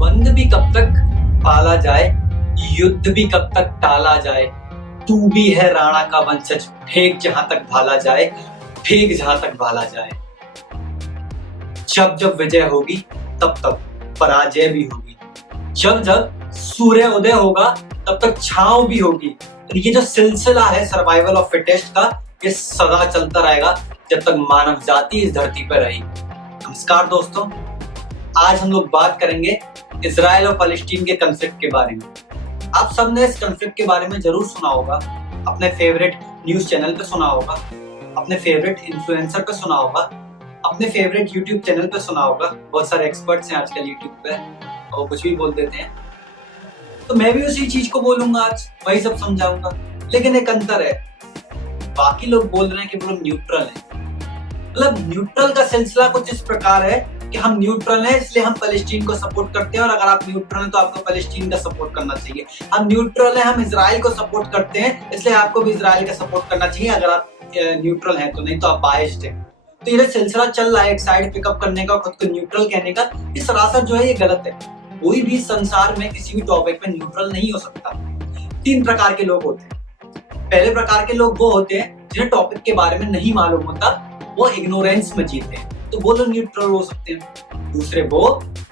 बंद भी कब तक पाला जाए, युद्ध भी कब तक टाला जाए, तू भी है राणा का वंशज, फेंक जहां तक भाला जाए, फेंक जहां तक भाला जाए। जब जब विजय होगी तब तब पराजय भी होगी, जब जब सूर्य उदय होगा तब तक छांव भी होगी। ये जो सिलसिला है सर्वाइवल ऑफ फिटेस्ट का, ये सदा चलता रहेगा जब तक मानव जाति इस धरती पर रही। नमस्कार दोस्तों, आज हम लोग बात करेंगे इजराइल और फलस्तीन के कॉन्फ्लिक्ट के बारे में। आप सबने इस कॉन्फ्लिक्ट के बारे में जरूर सुना होगा, अपने फेवरेट न्यूज चैनल पे सुना होगा, अपने फेवरेट इन्फ्लुएंसर पे सुना होगा, अपने फेवरेट यूट्यूब चैनल पे सुना होगा। बहुत सारे एक्सपर्ट्स हैं आजकल यूट्यूब पे और वो कुछ भी बोल देते हैं, तो मैं भी उसी चीज को बोलूंगा, आज वही सब समझाऊंगा। लेकिन एक अंतर है, बाकी लोग बोल रहे हैं कि वो लोग न्यूट्रल हैं। मतलब न्यूट्रल का सिलसिला कुछ इस प्रकार है कि हम न्यूट्रल हैं इसलिए हम फलस्तीन को सपोर्ट करते हैं, और अगर आप न्यूट्रल हैं तो आपको फलस्तीन का सपोर्ट करना चाहिए। हम न्यूट्रल हैं, हम इजराइल को सपोर्ट करते हैं इसलिए आपको भी इजराइल का सपोर्ट करना चाहिए अगर आप न्यूट्रल हैं तो, नहीं तो आप बायस्ड हैं। तो ये सिलसिला चल रहा है एक साइड पिकअप करने का, खुद को न्यूट्रल कहने का, ये सरासर जो है ये गलत है। कोई भी संसार में किसी भी टॉपिक में न्यूट्रल नहीं हो सकता। 3 प्रकार के लोग होते हैं। पहले प्रकार के लोग वो होते हैं जिन्हें टॉपिक के बारे में नहीं मालूम होता, वो इग्नोरेंस में जीते हैं, तो वो लोग न्यूट्रल हो सकते हैं। दूसरे वो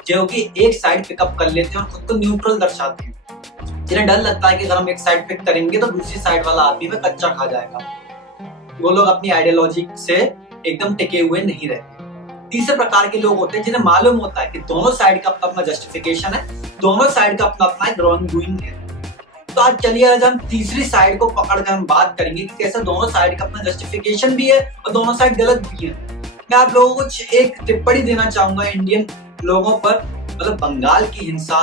जो कि एक साइड पिकअप कर लेते हैं और खुद को न्यूट्रल दर्शाते हैं, जिन्हें डर लगता है कि अगर हम एक साइड पिक करेंगे तो दूसरी साइड वाला आदमी में कच्चा खा जाएगा। वो लोग अपनी आइडियोलॉजी से एकदम टिके हुए नहीं रहते। तीसरे प्रकार के लोग होते हैं जिन्हें मालूम होता है कि दोनों साइड का अपना जस्टिफिकेशन है, दोनों साइड का अपना अपना एक रॉन्ग डूइंग है। तो आज चलिए आज हम तीसरी साइड को पकड़कर हम बात करेंगे कि कैसे दोनों साइड का अपना जस्टिफिकेशन भी है और दोनों साइड गलत भी है। मैं आप लोगों को एक टिप्पणी देना चाहूंगा इंडियन लोगों पर। मतलब बंगाल की हिंसा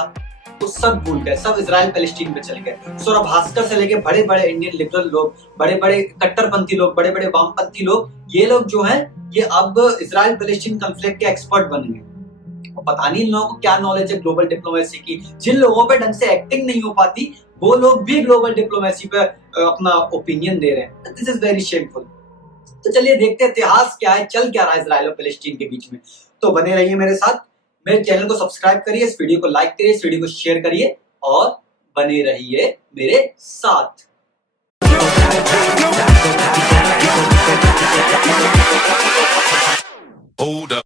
तो सब भूल गए, सब इजराइल फलस्तीन पे चले गए। सौरभ भास्कर से लेके बड़े बड़े इंडियन लिबरल लोग, बड़े बड़े कट्टरपंथी लोग, बड़े बड़े वामपंथी लोग, ये लोग जो हैं ये अब इजराइल फलस्तीन कॉन्फ्लिक्ट के एक्सपर्ट बन गए। और पता नहीं इन लोगों को क्या नॉलेज है ग्लोबल डिप्लोमेसी की। जिन लोगों पे ढंग से एक्टिंग नहीं हो पाती वो लोग भी ग्लोबल डिप्लोमेसी पे अपना ओपिनियन दे रहे हैं। This is very shameful. तो चलिए देखते हैं इतिहास क्या है, चल क्या रहा है इजराइल और फलस्तीन के बीच में। तो बने रहिए मेरे साथ, मेरे चैनल को सब्सक्राइब करिए, इस वीडियो को लाइक करिए, इस वीडियो को शेयर करिए और बने रहिए मेरे साथ। Hold up.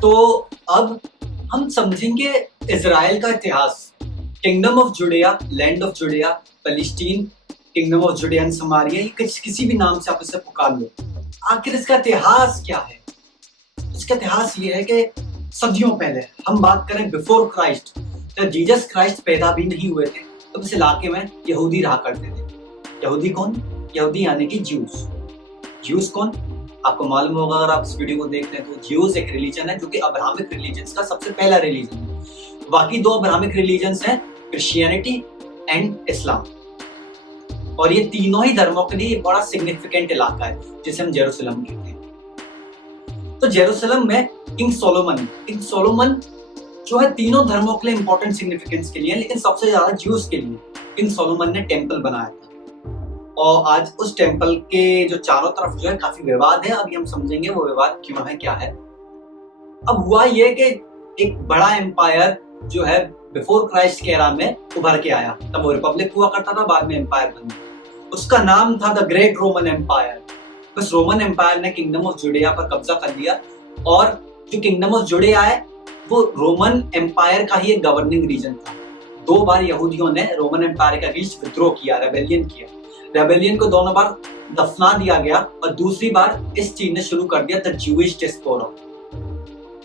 तो अब हम समझेंगे इजराइल का इतिहास। Kingdom of Judea, land of Judea, फलस्तीन, kingdom of Judea and Samaria, ये किसी भी नाम से आप इसे पुकार लो। आखिर इसका इतिहास क्या है? इसका इतिहास ये है कि सदियों पहले, हम बात करें बिफोर क्राइस्ट, जब जीसस क्राइस्ट पैदा भी नहीं हुए थे, तब इस इलाके में यहूदी रहा करते थे। यहूदी कौन? यहूदी यानी कि ज्यूस। ज्यूस कौन? आपको मालूम होगा अगर आप इस वीडियो को देख रहे हैं तो ज्यूस एक रिलीजन है जो कि अब्राहमिक रिलीजन्स का सबसे पहला रिलीजन है। बाकी 2 अब्राहमिक रिलीजन्स हैं, क्रिश्चियनिटी एंड इस्लाम। और ये तीनों ही धर्मों के लिए बड़ा सिग्निफिकेंट इलाका है जिसे हम जेरूसलम कहते हैं। तो जेरूसलम में किंग सोलोमन जो है तीनों धर्मों के लिए इंपॉर्टेंट सिग्निफिकेंस के लिए, लेकिन सबसे ज्यादा ज्यूस के लिए किंग सोलोमन ने टेम्पल बनाया था। और आज उस टेम्पल के जो चारों तरफ जो है काफी विवाद है। अभी हम समझेंगे वो विवाद क्यों है, क्या है। अब हुआ ये कि एक बड़ा एम्पायर जो है बिफोर क्राइस्ट के एरा में उभर के आया। तब वो रिपब्लिक हुआ करता था, बाद में एम्पायर बन गया। उसका नाम था द ग्रेट रोमन एम्पायर। बस रोमन एम्पायर ने किंगडम ऑफ जुडिया पर कब्जा कर लिया, और जो किंगडम ऑफ जुडिया है वो रोमन एम्पायर का ही एक गवर्निंग रीजन था। 2 बार यहूदियों ने रोमन एम्पायर के अगेंस्ट विद्रोह किया, रेबेलियन किया। रेबेलियन को दोनों बार दफना दिया गया, और दूसरी बार इस चीज ने शुरू कर दिया द ज्यूइश डिस्पोरा।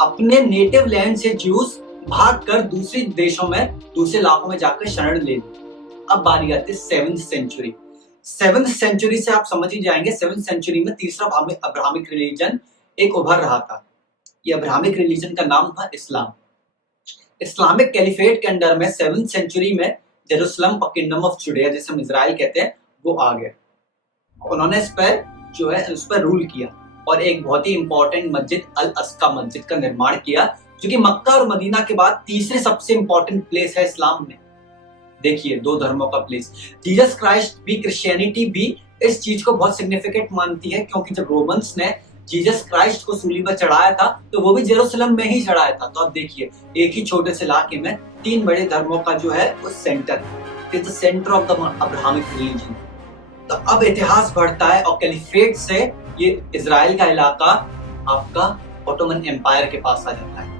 अपने नेटिव लैंड से ज्यूस भागकर दूसरे देशों में, दूसरे इलाकों में जाकर शरण ले ली। अब बारी आती है 7th सेंचुरी। 7th सेंचुरी से आप समझ ही जाएंगे, 7th सेंचुरी में तीसरा अब्राहमिक रिलीजन एक उभर रहा था। ये अब्राहमिक रिलीजन का नाम था इस्लाम। इस्लामिक कैलिफेट के अंडर में 7th सेंचुरी में जेरूसलम और किंगडम ऑफ जुडिया, जिसे हम इजराइल कहते हैं, वो आ गए। उन्होंने इस पर जो है उस पर रूल किया और एक बहुत ही इंपॉर्टेंट मस्जिद अल अस्का मस्जिद का निर्माण किया, जो कि मक्का और मदीना के बाद तीसरे सबसे इंपॉर्टेंट प्लेस है इस्लाम में। देखिए, दो धर्मों का प्लेस। जीसस क्राइस्ट भी, क्रिश्चियनिटी भी इस चीज को बहुत सिग्निफिकेंट मानती है, क्योंकि जब रोमन्स ने जीसस क्राइस्ट को सूली पर चढ़ाया था तो वो भी जेरूसलम में ही चढ़ाया था। तो अब देखिए, एक ही छोटे से इलाके में तीन बड़े धर्मों का जो है वो सेंटर है, is the centre of the Abrahamic religion. तो अब इतिहास बढ़ता है और कैलिफेट से ये इजराइल का इलाका आपका ऑटोमन एम्पायर के पास आ जाता है।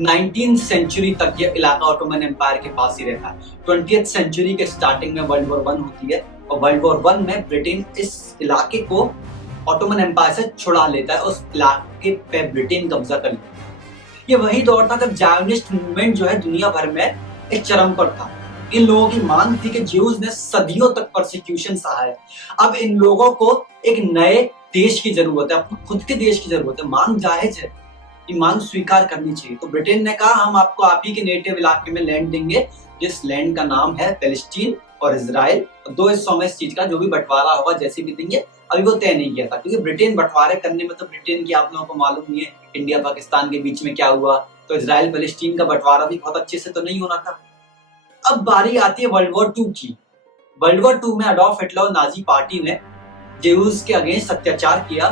19th सेंचुरी तक ये इलाका ऑटोमन एम्पायर के पास ही रहता है। 20th सेंचुरी के स्टार्टिंग में वर्ल्ड वॉर 1 होती है और वर्ल्ड वॉर 1 में ब्रिटेन इस इलाके को ऑटोमन एम्पायर से छुड़ा लेता है। उस इलाके पे ब्रिटेन कब्जा कर लेता है। ये वही दौर था जब जायोनिस्ट मूवमेंट जो है दुनिया भर में एक चरम पर था। इन लोगों की मांग थी कि ज्यूज ने सदियों तक परसिक्यूशन सहा है, अब इन लोगों को एक नए देश की जरूरत है, अपने खुद के देश की जरूरत है। मांग जायज है, ये मांग स्वीकार करनी चाहिए। तो ब्रिटेन ने कहा, हम आपको आप ही के नेटिव इलाके में लैंड देंगे, जिस लैंड का नाम है पैलेस्टीन और इजराइल। दो हिस्सों में इस चीज का जो भी बंटवारा होगा जैसे भी देंगे, अभी वो तय नहीं किया था, क्योंकि ब्रिटेन बंटवारे करने में, तो ब्रिटेन की आप लोगों को मालूम नहीं है इंडिया पाकिस्तान के बीच में क्या हुआ, तो इजराइल पैलेस्टीन का बंटवारा भी बहुत अच्छे से तो नहीं होना था। अब बारी आती है वर्ल्ड वॉर 2 की। वर्ल्ड वॉर 2 में अडॉल्फ हिटलर और नाजी पार्टी ने ज्यूज के अगेंस्ट अत्याचार किया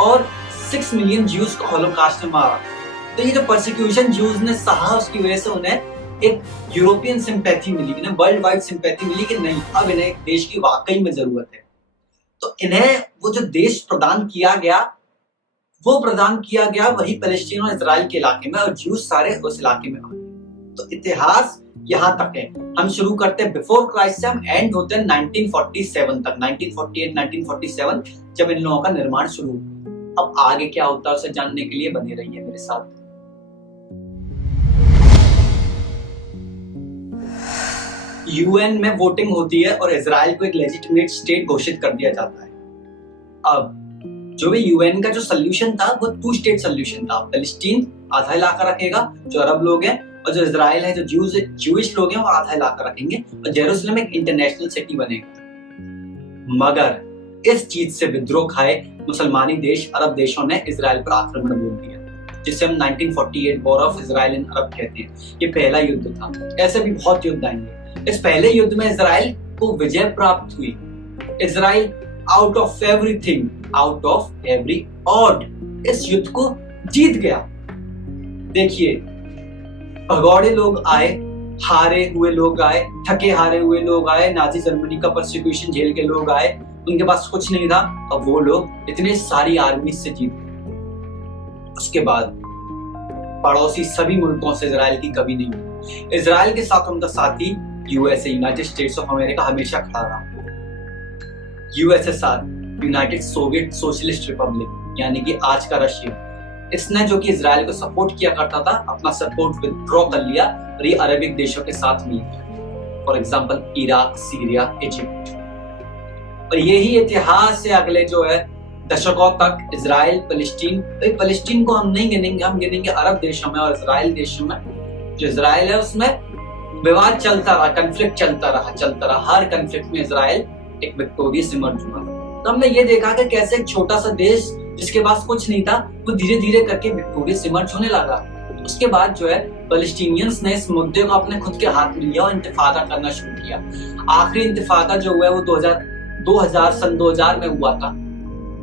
और 6 मिलियन ज्यूज को होलोकॉस्ट में मारा। तो ये जो परसिक्यूशन ज्यूज ने सहा, उसकी वजह से उन्हें एक यूरोपियन सिंपैथी मिली, इन्हें वर्ल्ड वाइड सिंपैथी मिली कि नहीं, अब इन्हें एक देश की वाकई में जरूरत है। तो इन्हें वो जो देश प्रदान किया गया, वो प्रदान किया गया वही पैलेस्टीन और इजराइल के इलाके में, और ज्यूज सारे उस इलाके में आ गए। तो इतिहास यहाँ तक है। हम शुरू करते हैं बिफोर क्राइस्ट से, हम एंड होते हैं 1947 तक, 1948 1947 जब इन लोगों का निर्माण शुरू हुआ। अब आगे क्या होता है उसे जानने के लिए बने रहिए मेरे साथ। यूएन में वोटिंग होती है और इजराइल को एक लेजिटिमेट स्टेट घोषित कर दिया जाता है। अब जो भी यूएन का जो सोल्यूशन था वो 2 स्टेट सोल्यूशन था। पैलेस्टीन आधा इलाका रखेगा जो अरब लोग हैं, और जो इजराइल है जो ज्यूइश लोग हैं वो आधा इलाका रखेंगे, और जेरूसलम एक इंटरनेशनल सिटी बनेगा। मगर इस चीज से विद्रोह खाए मुसलमानी देश, अरब देशों ने इजराइल पर आक्रमण बोल दिया, जिसे हम 1948 war of Israel and Arab कहते हैं। ये पहला युद्ध था। ऐसे भी बहुत युद्ध आएंगे। इस पहले युद्ध में इजराइल को विजय प्राप्त हुई। Israel out of everything, out of every odd, इस युद्ध को जीत गया। देखिए, भगौड़े लोग आए, हारे हुए लोग आए, थके हारे हुए लोग आए, नाजी जर्मनी का परसिक्यूशन झेल के लोग आए, उनके पास कुछ नहीं था। अब वो लोग इतने सारी आर्मी से जीत गए। उसके बाद पड़ोसी सभी मुल्कों से इजराइल की कमी नहीं हुई। इजराइल के साथ उनका साथी USA, United states of America, हमेशा खड़ा रहा। USSR, United Soviet socialist Republic, यानी कि आज का रशिया, इसने जो कि इजराइल को सपोर्ट किया करता था, अपना सपोर्ट विथड्रॉ कर लिया और ये अरबिक देशों के साथ मिल गया। For example Iraq, Syria, Egypt. और यही इतिहास है अगले जो है दशकों तक। इजराइल, पैलेस्टीन को हम नहीं गिनेंगे, हम गिनेंगे अरब देशों में और इजराइल देशों में। जो इजराइल है उसमें विवाद चलता रहा, कन्फ्लिक्ट चलता रहा। हर कन्फ्लिक्ट में इजराइल एक विक्टोरियस इमर्ज हुआ। तो हमने ये देखा कि कैसे एक छोटा सा देश जिसके पास कुछ नहीं था, वो धीरे धीरे करके विक्टोरियस इमर्ज होने लगा। उसके बाद जो है पैलेस्टीनियंस ने इस मुद्दे को अपने खुद के हाथ में लिया और इंतिफादा करना शुरू किया। आखिरी इंतिफादा जो हुआ है वो 2000 में हुआ था,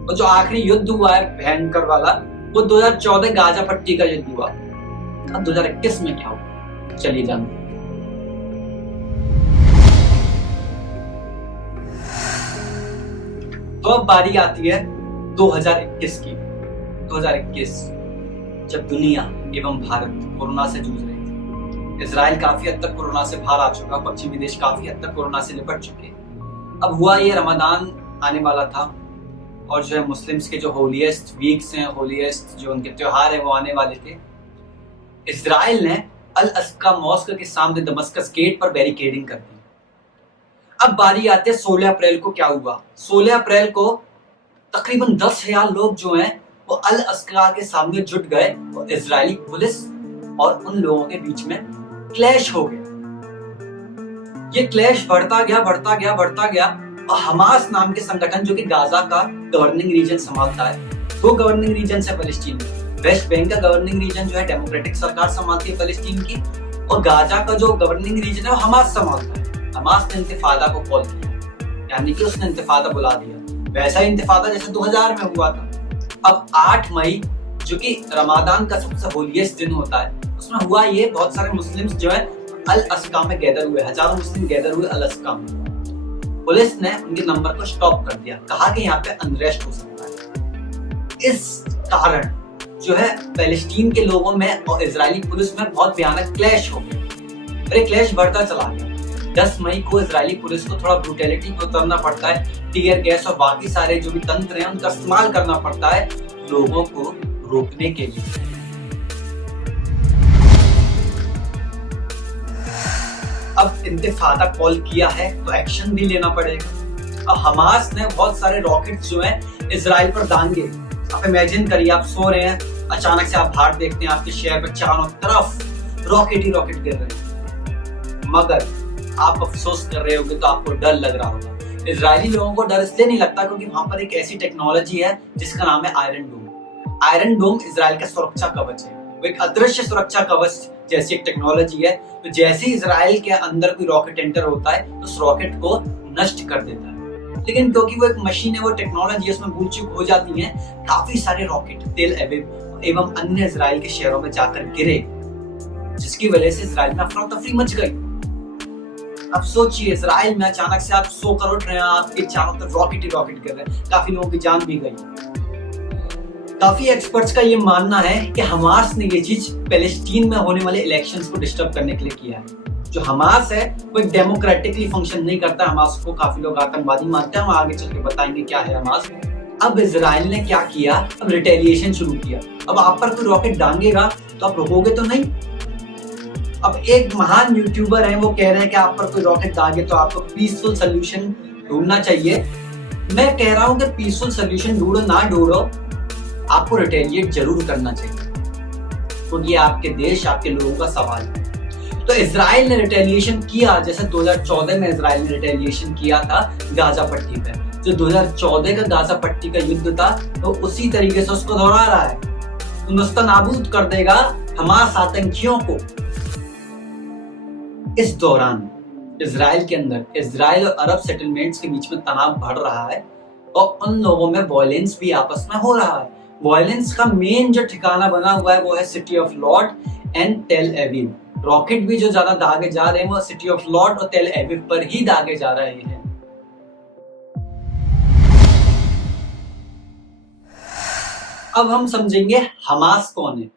और जो आखिरी युद्ध हुआ है भयंकर वाला, वो 2014 गाजा पट्टी का युद्ध हुआ। अब 2021 में क्या हुआ, चलिए जानते हैं। तो अब बारी आती है 2021 की। 2021 जब दुनिया एवं भारत कोरोना से जूझ रहे थे। इजराइल काफी हद तक कोरोना से बाहर आ चुका, पश्चिमी देश काफी हद तक कोरोना से निपट चुके। अब हुआ ये रमजान आने वाला था, और जो है मुस्लिम्स के जो होलीएस्ट वीक्स हैं, होलीएस्ट जो उनके त्योहार है वो आने वाले थे। इजराइल ने अल अस्का मॉस्क के सामने दमस्कस गेट पर बैरिकेडिंग कर दी। अब बारी आते 16 अप्रैल को क्या हुआ। 16 अप्रैल को तकरीबन 10,000 लोग जो हैं वो अल अस्का के सामने जुट गए और इजरायली पुलिस और उन लोगों के बीच में क्लैश हो गया। ये क्लैश बढ़ता गया हमास नाम के संगठन जो कि गाजा का गवर्निंग रीजन संभालता है, वो गवर्निंग रीजन है फलस्तीन में। वेस्ट बैंक का गवर्निंग रीजन जो है डेमोक्रेटिक सरकार संभालती है फलस्तीन की, और गाजा का जो गवर्निंग रीजन है वो हमास संभालता है। हमास ने इंतिफादा को कॉल किया, यानी कि उसने इंतिफादा बुला दिया, वैसा इंतिफादा जैसे 2000 में हुआ था। अब 8 मई जो कि रमादान का सबसे होलीस्ट दिन होता है, उसमें हुआ ये, बहुत सारे मुस्लिम्स जो है अल अस्का में गैदर हुए, हजारों मुस्लिम गैदर हुए अल अस्का में। पुलिस ने उनके नंबर को स्टॉप कर दिया, कहा कि यहाँ पे अनरेस्ट हो सकता है। इस कारण जो है पैलेस्टीन के लोगों में और इजरायली पुलिस में बहुत भयानक क्लैश हो गया, और ये क्लैश बढ़ता चला गया। 10 मई को इजरायली पुलिस को थोड़ा ब्रूटैलिटी पे उतरना पड़ता है, टीयर गैस और बाकी सारे जो भी तंत्र हैं उनका इस्तेमाल करना पड़ता है लोगों को रोकने के लिए। अब इंतिफादा कॉल किया है तो एक्शन भी लेना पड़ेगा। अब हमास ने बहुत सारे रॉकेट्स जो हैं इजराइल पर दांगे। आप इमेजिन करिए, आप सो रहे हैं, अचानक से आप बाहर देखते हैं आपके शहर पर चारों तरफ रॉकेट ही रॉकेट गिर रहे हैं, मगर आप अफसोस कर रहे होंगे तो आपको डर लग रहा होगा। इजरायली लोगों को डर इसलिए नहीं लगता क्योंकि वहां पर एक ऐसी टेक्नोलॉजी है जिसका नाम है आयरन डोम। आयरन डोम इजराइल का सुरक्षा कवच है, वो एक अदृश्य सुरक्षा कवच जैसी एक टेक्नोलॉजी है। तो जैसे ही इजराइल के अंदर कोई रॉकेट एंटर होता है तो उस रॉकेट को नष्ट कर देता है। लेकिन क्योंकि वो एक मशीन है, वो टेक्नोलॉजी है, उसमें भूल चूक हो जाती है, काफी सारे रॉकेट तेल अवीव एवं अन्य इजराइल के शहरों में जाकर गिरे, जिसकी वजह से इजराइल में अफरा तफरी मच गई। अब सोचिए, इजराइल में अचानक से आप सोकर उठ रहे हैं, आपके चारों तरफ रॉकेट ही रॉकेट गिर रहे हैं, काफी लोगों की जान भी गई। काफी एक्सपर्ट्स का ये मानना है कि हमास ने ये चीज पैलेस्टीन में होने वाले इलेक्शंस को डिस्टर्ब करने के लिए किया है। जो हमास है वो डेमोक्रेटिकली फंक्शन नहीं करता। हमास को काफी लोग आतंकवादी मानते हैं, हम आगे चल के बताएंगे क्या है हमास। अब इजराइल ने क्या किया, अब रिटेलिएशन शुरू किया। अब आप पर कोई रॉकेट दांगेगा तो आप रुकोगे तो नहीं। अब एक महान यूट्यूबर है, वो कह रहे हैं कि आप पर कोई रॉकेट दागे तो आपको पीसफुल सोल्यूशन ढूंढना चाहिए। मैं कह रहा हूं कि पीसफुल सोल्यूशन ढूंढो ना ढूंढो, आपको रिटेलिएट जरूर करना चाहिए, क्योंकि आपके देश, आपके लोगों का सवाल है। तो इजराइल ने रिटेलिएशन किया, जैसे 2014 में इजराइल ने रिटेलिएशन किया था गाजा पट्टी पे। जो 2014 का गाजा पट्टी का युद्ध था, तो उसी तरीके से उसको दोहरा रहा है। तो नस्तनाबूद कर देगा हमास आतंकियों को। इस दौरान इजराइल के अंदर, इजराइल और अरब सेटलमेंट्स के बीच में तनाव बढ़ रहा है, और उन लोगों में वायलेंस भी आपस में हो रहा है। वायलेंस का मेन जो ठिकाना बना हुआ है वो है city of lord and Tel Aviv. Rocket भी जो ज्यादा दागे जा रहे हैं वो सिटी ऑफ लॉर्ड और टेल एविव पर ही दागे जा रहे हैं। अब हम समझेंगे हमास कौन है।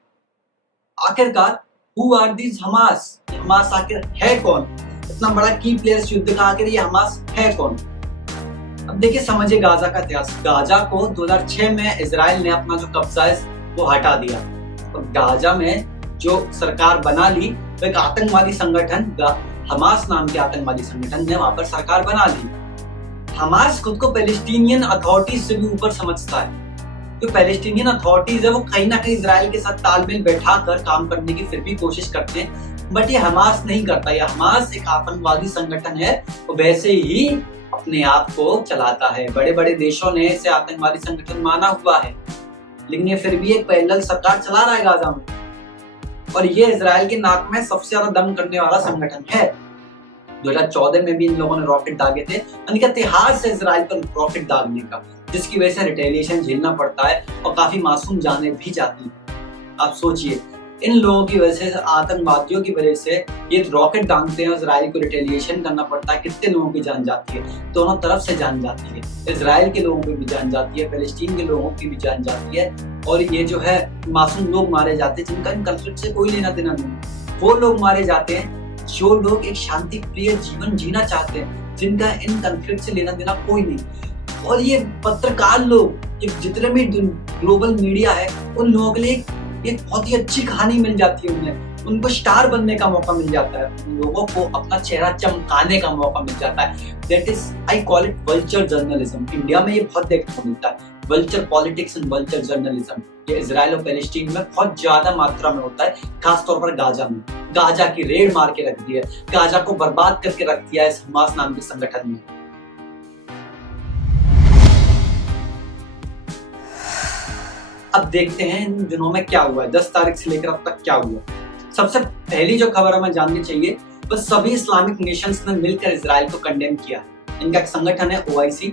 आखिरकार who are these Hamas? Hamas आखिर है कौन? इतना बड़ा की प्लेयर्स युद्ध का आखिर ये हमास है कौन? अब देखिए, समझिए गाजा का इतिहास। गाजा को 2006 में इजराइल ने अपना जो कब्जा है वो हटा दिया, और गाजा में जो सरकार बना ली वो एक आतंकवादी संगठन, हमास नाम के आतंकवादी संगठन ने वहां पर सरकार बना ली। हमास खुद को पैलेस्टीनियन अथॉरिटीज से भी ऊपर समझता है। जो पैलेस्टीनियन अथॉरिटीज है वो कहीं ना कहीं इजराइल के साथ तालमेल बैठा कर काम करने की फिर भी कोशिश करते हैं, बट ये हमास नहीं करता। ये हमास एक आतंकवादी संगठन है, और वैसे ही अपने आप को चलाता है। बड़े बड़े देशों ने इसे आतंकवादी संगठन माना हुआ है, लेकिन ये फिर भी एक पैरेलल सरकार चला रहा है गाजा में, और ये इजराइल के नाक में सबसे ज्यादा दम करने वाला संगठन है। 2014 में भी इन लोगों ने रॉकेट दागे थे। इनका इतिहास है इजराइल पर रॉकेट दागने का, जिसकी वजह से रिटेलिएशन झेलना पड़ता है और काफी मासूम जाने भी जाती है। आप सोचिए, इन लोगों की वजह से, आतंकवादियों की वजह से ये रॉकेट दागते हैं, इजराइल को रिटेलिएशन करना पड़ता है। कितने लोगों की जान जाती है? दोनों तरफ से जान जाती है। इजराइल के लोगों की भी जान जाती है, पैलेस्टीन के लोगों की भी जान जाती है, और ये जो है मासूम लोग मारे जाते हैं जिनका इन कॉन्फ्लिक्ट से कोई लेना देना नहीं। वो लोग मारे जाते हैं जो लोग एक शांति प्रिय जीवन जीना चाहते हैं, जिनका इन कॉन्फ्लिक्ट से लेना देना कोई नहीं। और ये पत्रकार लोग, ये जितने भी ग्लोबल मीडिया है, उन लोगों के लिए एक बहुत ही अच्छी कहानी मिल जाती है। उन्हें, उनको स्टार बनने का मौका मिल जाता है, उन लोगों को अपना चेहरा चमकाने का मौका मिल जाता है। That is, I call it vulture journalism. India में ये बहुत देखने को मिलता है, vulture politics and vulture journalism. ये इजराइल और पैलेस्टीन में बहुत ज्यादा मात्रा में होता है, खासतौर पर गाजा में। गाजा की रेड मार के रख दी है, गाजा को बर्बाद करके रख दिया है इस हमास नाम के संगठन ने। अब देखते हैं इन दिनों में क्या हुआ है, 10 तारीख से लेकर अब तक क्या हुआ। सबसे पहली जो खबर हमें जाननी चाहिए वो सभी इस्लामिक नेशंस ने मिलकर इजराइल को कंडेम किया। इनका एक संगठन है OIC।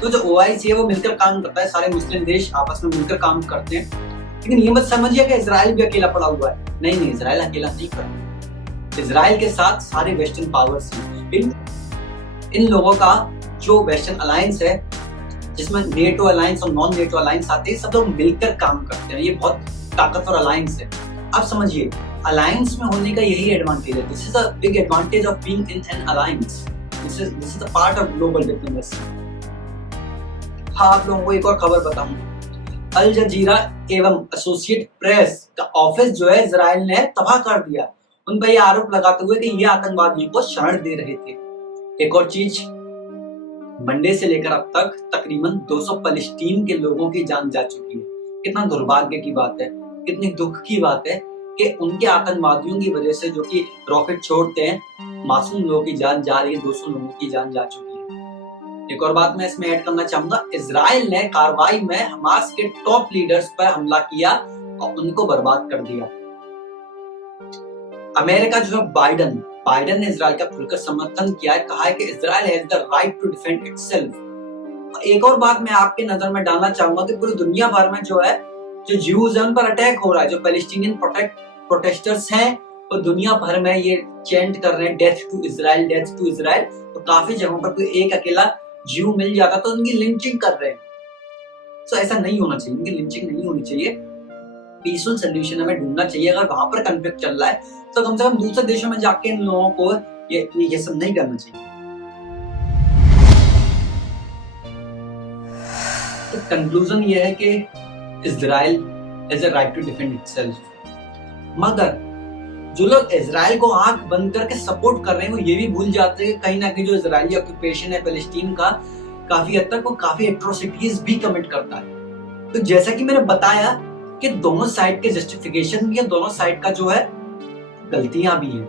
तो जो OIC है वो मिलकर काम करता है, सारे मुस्लिम देश आपस में मिलकर काम करते हैं। लेकिन ये मत समझिए कि इजराइल भी अकेला पड़ा हुआ है, नहीं, इजराइल अकेला नहीं पड़ा। इजराइल के साथ सारे वेस्टर्न पावर्स हैं। इन लोगों का जो वेस्टर्न अलायंस है, जिसमें नेटो अलायंस और नॉन नेटो अलायंस आते हैं, सब लोग मिलकर काम करते हैं। ये बहुत ताकतवर अलायंस है। अब समझिए, अलायंस में होने का यही एडवांटेज है। This is a big advantage of being in an alliance. This is a part of global diplomacy. हाँ, आप लोगों को एक और खबर बताऊं। अल जजीरा एवं एसोसिएट प्रेस का ऑफिस जो है इजराइल ने तबाह कर दिया, उन पर यह आरोप लगाते हुए कि ये आतंकवादियों को शरण दे रहे थे। एक और चीज, मंडे से लेकर अब तक तकरीबन 200 फलस्तीन के लोगों की जान जा चुकी है। कितना दुर्भाग्य की बात है, कितनी दुख की बात है कि उनके आतंकवादियों की वजह से, जो कि रॉकेट छोड़ते हैं, मासूम लोगों की जान जा रही है, 200 लोगों की जान जा चुकी है। एक और बात मैं इसमें ऐड करना चाहूंगा, इजराइल ने कार्रवाई में हमास के टॉप लीडर्स पर हमला किया और उनको बर्बाद कर दिया। अमेरिका जो है बाइडन ने इजराइल का खुलकर समर्थन किया है, कहा है कि Israel has the right to defend itself. एक और बात मैं आपके नजर में डालना चाहूंगा कि पूरी दुनिया भर में जो है, जो ज्यूज है उन पर अटैक हो रहा है। जो पैलेस्टीनियन प्रोटेस्टर्स हैं वो दुनिया भर में ये चैंट कर रहे हैं, death to Israel, death to Israel. तो काफी जगहों पर कोई एक अकेला ज्यू मिल जाता तो उनकी लिंचिंग कर रहे हैं। तो ऐसा नहीं होना चाहिए, उनकी लिंचिंग नहीं होनी चाहिए। पीसफुल सोल्यूशन हमें ढूंढना चाहिए। अगर वहां पर कॉन्फ्लिक्ट चल रहा है तो कम से कम दूसरे देशों में जाके इन लोगों को ये सब नहीं करना चाहिए। तो कंक्लूजन ये है कि Israel has a right to defend itself. मगर जो लोग इजराइल को आंख बंद करके सपोर्ट कर रहे हैं वो ये भी भूल जाते हैं कहीं ना कहीं जो इजरायली ऑक्यूपेशन है पैलेस्टीन का, काफी हद तक वो काफी एट्रोसिटीज भी कमिट करता है। तो जैसा कि मैंने बताया कि दोनों साइड के जस्टिफिकेशन भी है, दोनों साइड का जो है गलतियां भी हैं।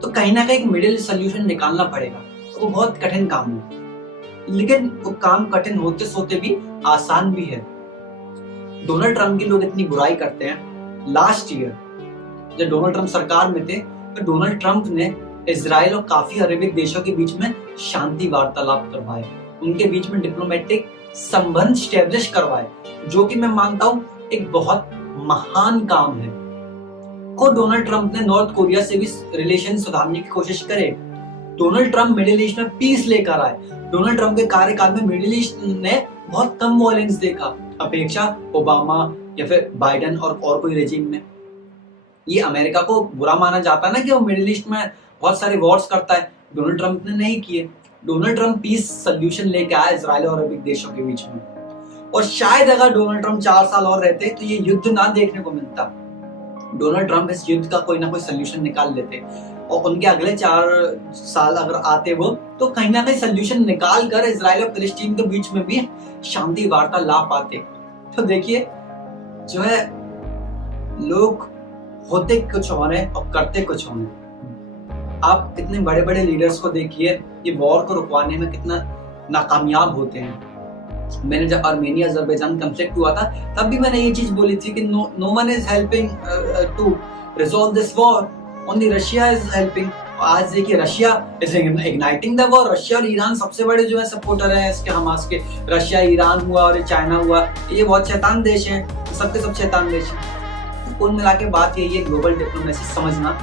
तो कहीं ना कहीं एक मिडिल सोल्यूशन निकालना पड़ेगा। तो वो बहुत कठिन काम है, लेकिन वो काम कठिन होते सोते भी आसान भी है। डोनाल्ड ट्रम्प की लोग इतनी बुराई करते हैं। लास्ट ईयर जब डोनाल्ड ट्रम्प सरकार में थे तो डोनाल्ड ट्रम्प ने इजराइल और काफी अरेबिक देशों के बीच में शांति वार्तालाप करवाए, उनके बीच में डिप्लोमेटिक संबंध स्टैब्लिश करवाए, जो कि मैं मानता हूं एक बहुत महान काम है। को डोनाल्ड ट्रम्प ने नॉर्थ कोरिया से भी रिलेशन सुधारने की कोशिश करे। डोनाल्ड ट्रम्प मिडिल ईस्ट में पीस लेकर आए। डोनाल्ड ट्रम्प के कार्यकाल में मिडिल ईस्ट ने बहुत कम वॉयलेंस देखा अपेक्षा ओबामा या फिर बाइडन और कोई रेजिम में। ये अमेरिका को बुरा माना जाता है ना कि वो मिडिल ईस्ट में बहुत सारे वॉर्स करता है, डोनाल्ड ट्रम्प ने नहीं किए। डोनाल्ड ट्रम्प पीस सोल्यूशन लेके आया इजराइल और अरबिक देशों के बीच में। और शायद अगर डोनाल्ड ट्रम्प 4 साल और रहते तो ये युद्ध ना देखने को मिलता। डोनाल्ड ट्रम्प इस युद्ध का कोई ना कोई सोल्यूशन निकाल लेते और उनके अगले 4 साल अगर आते वो, तो कहीं ना कहीं सोल्यूशन निकाल कर इजराइल और फिलिस्तीन के बीच में भी शांति वार्तालाप आते। तो देखिए जो है, लोग होते कुछ और हैं और करते कुछ और हैं। आप इतने बड़े बड़े लीडर्स को देखिए, ये वॉर को रुकवाने में कितना नाकामयाब होते हैं। मैंने जब आर्मेनिया अजरबैजान कॉन्फ्लिक्ट हुआ था तब भी मैंने ये चीज बोली थी कि no one is helping to resolve this war, only Russia is helping. आज देखिए Russia is igniting the war. Russia और ईरान सबसे बड़े जो है सपोर्टर हैं इसके, हमास के। रशिया, ईरान हुआ और चाइना हुआ, ये बहुत शैतान देश हैं, सबके सब शैतान देश हैं। कुल मिला के बात यही है, ग्लोबल डिप्लोमेसी समझना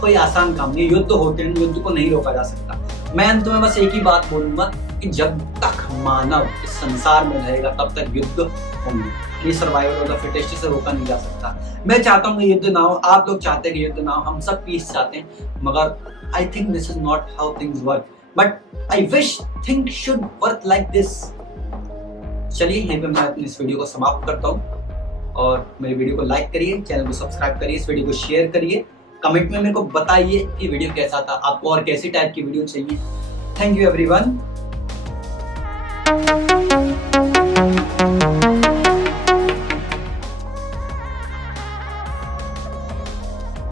कोई आसान काम नहीं। युद्ध होते हैं, युद्ध को नहीं रोका जा सकता। मैं अंत में बस एक ही बात बोलूंगा कि जब तक मानव इस संसार में रहेगा तब तक युद्ध होंगे। ये सर्वाइवल ऑफ द फिटेस्ट से रोका नहीं जा सकता। मैं चाहता हूँ युद्ध ना हो, आप लोग चाहते हैं कि युद्ध ना हो, हम सब पीस चाहते हैं, मगर I think this is not how things work, but I wish things should work like this. चलिए यहीं पे मैं अपनी इस वीडियो को समाप्त करता हूँ और मेरी वीडियो को लाइक करिए, चैनल को सब्सक्राइब करिए, इस वीडियो को शेयर करिए, कमेंट में मेरे को बताइए कि वीडियो कैसा था, आपको और कैसी टाइप की वीडियो चाहिए। Thank you everyone.